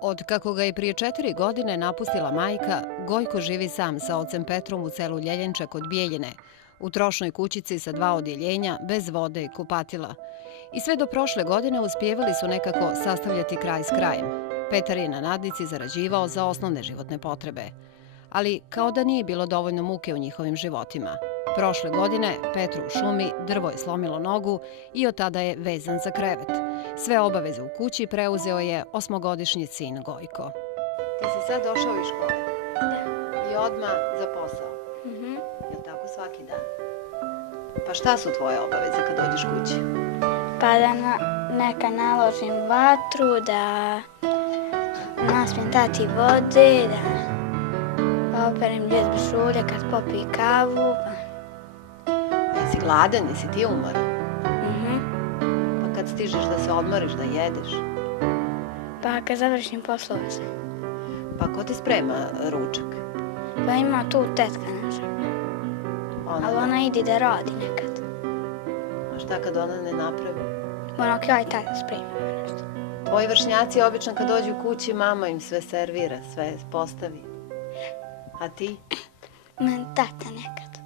Od kako ga je prije 4 godine napustila majka, Gojko živi sam sa ocem Petrom u selu Ljeljenča kod Bijeljine, u trošnoj kućici sa 2 odjeljenja, bez vode i kupatila. I sve do prošle godine uspijevali su nekako sastavljati kraj s krajem. Petar je na nadnici zarađivao za osnovne životne potrebe. Ali kao da nije bilo dovoljno muke u njihovim životima. Prošle godine Petru u šumi drvo je slomilo nogu i od tada je vezan za krevet. Sve obaveze u kući preuzeo je 8-godišnji sin Gojko. Ti si sad došao iz škole? Da. I odmah za posao? Jel tako svaki dan? Pa šta su tvoje obaveze kad dođeš kući? Pa da neka naložim vatru, da naspijem tati vode, da operem džez bišulje kad popije kavu. Jesi gladan, jesi ti umoran? Pa kad stižeš da se odmoriš, da jedeš? Pa kad završim poslove. Pa ko ti sprema ručak? Pa ima tu tetka naša. Ali ona ide da radi nekad. A šta kad ona ne napravi? Onak ja i tada spremim nešto. Tvoji vršnjaci obično kad dođu kući, mama im sve servira, sve postavi. A ti? Meni tata nekad.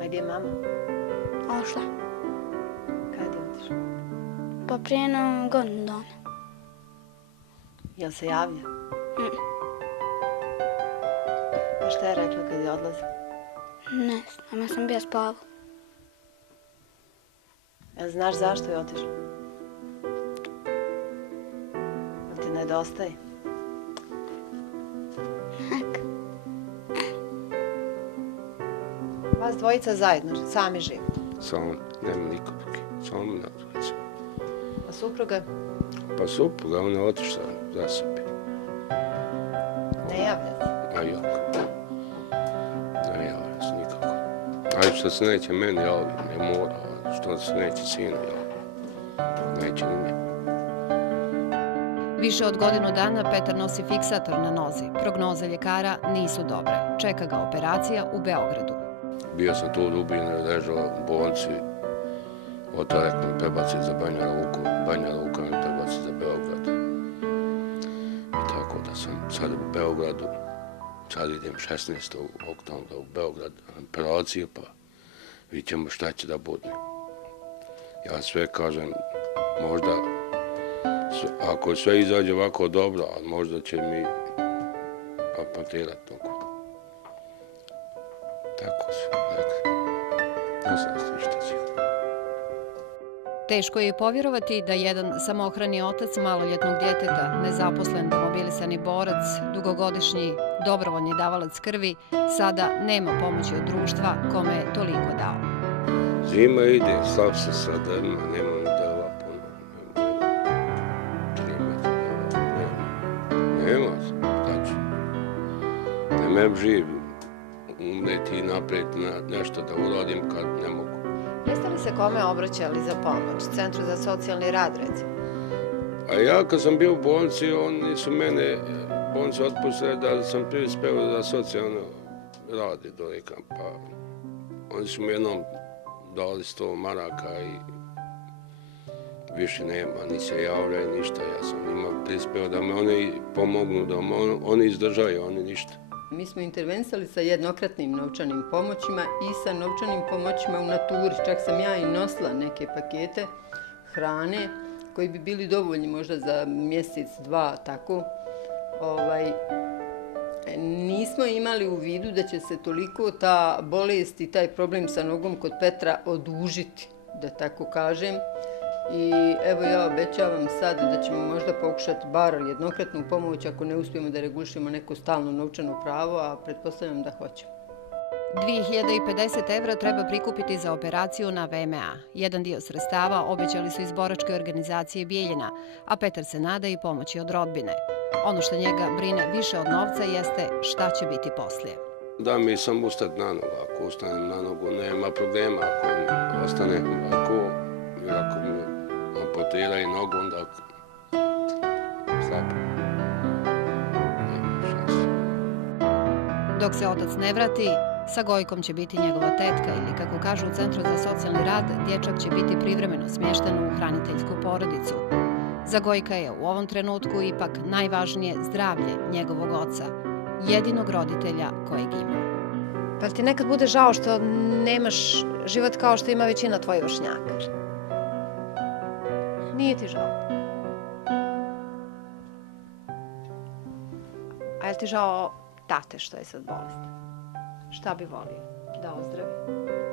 A gdje je mama? Ošla. Kad je otišla? Pa prije jedno godinu dana. Jel se javlja? A šta je rekla kad je odlazila? Ne znam, ja sam bio spavao. Jel znaš zašto je otišla? Jel ti nedostaje? Neka. Vas dvojica zajedno, sami živi. Samo, nema nikog, samo na dvojica. A supruga? Pa supruga, ona je otišla za sebe. Ne javlja se? A jok. Ne javlja se nikako. A što se neće meni javiti, ne mora. Što se neće sina javiti. Neće ni njega. Više od godinu dana Petar nosi fiksator na nozi. Prognoze ljekara nisu dobre. Čeka ga operacija u Beogradu. Bio sam tu u Dubini, ležao u bolnici. Oto rekao mi prebaci za Banja Luku. Banja Luka mi prebaci za Beograd. I tako da sam sad u Beogradu. Sad idem 16. oktobra u Beograd na operaciju, pa vidjet ćemo šta će da bude. Ja sve kažem, možda, ako sve izađe ovako dobro, možda će mi amputirati nogu. Tako su rekli. Ne znam ništa sigurno. Teško je povjerovati da jedan samohrani otac maloljetnog djeteta, nezaposlen demobilisani borac, dugogodišnji dobrovoljni davalac krvi, sada nema pomoći od društva kome je toliko dao. Zima ide, slab se sad, nemam drva puno, nema, znači, ne mem živ, umreti i naprijed nešto da uradim kad ne mogu. Jeste li se kome obraćali za pomoć? Centru za socijalni rad, recimo? A ja kad sam bio u bolnici, oni su mene bolnicu otpustili da sam prispeo za socijalno radi do rekam, pa oni su mi jednom dali 100 maraka i više nema, ni se javljaju, ništa. Ja sam njima prispeo da me oni pomognu, da oni izdržaju, oni ništa. Mi smo intervenisali sa jednokratnim novčanim pomoćima i sa novčanim pomoćima u naturi. Čak sam ja i nosila neke pakete hrane koji bi bili dovoljni možda za mjesec, dva, tako. Nismo imali u vidu da će se toliko ta bolest i taj problem sa nogom kod Petra odužiti, da tako kažem. I evo ja obećavam sad da ćemo možda pokušati bar jednokratnu pomoć ako ne uspijemo da regulišemo neko stalno novčano pravo, a pretpostavljam da hoćemo. 2050 € treba prikupiti za operaciju na VMA. Jedan dio sredstava obećali su iz boračke organizacije Bijeljina, a Petar se nada i pomoći od rodbine. Ono što njega brine više od novca jeste šta će biti poslije. Da mi sam ustati na nogu, ako ustanem na nogu nema problema, ako ostanem ovako i ako mi amputiraju nogu, onda slabo. Nema šanse. Dok se otac ne vrati, sa Gojkom će biti njegova tetka ili, kako kažu u Centru za socijalni rad, dječak će biti privremeno smješten u hraniteljsku porodicu. Za Gojka je u ovom trenutku ipak najvažnije zdravlje njegovog oca, jedinog roditelja kojeg ima. Pa ti nekad bude žao što nemaš život kao što ima većina tvojih vršnjaka? Nije ti žao? A je li ti žao tate što je sad bolestan? Šta bi volio? Da ozdravi?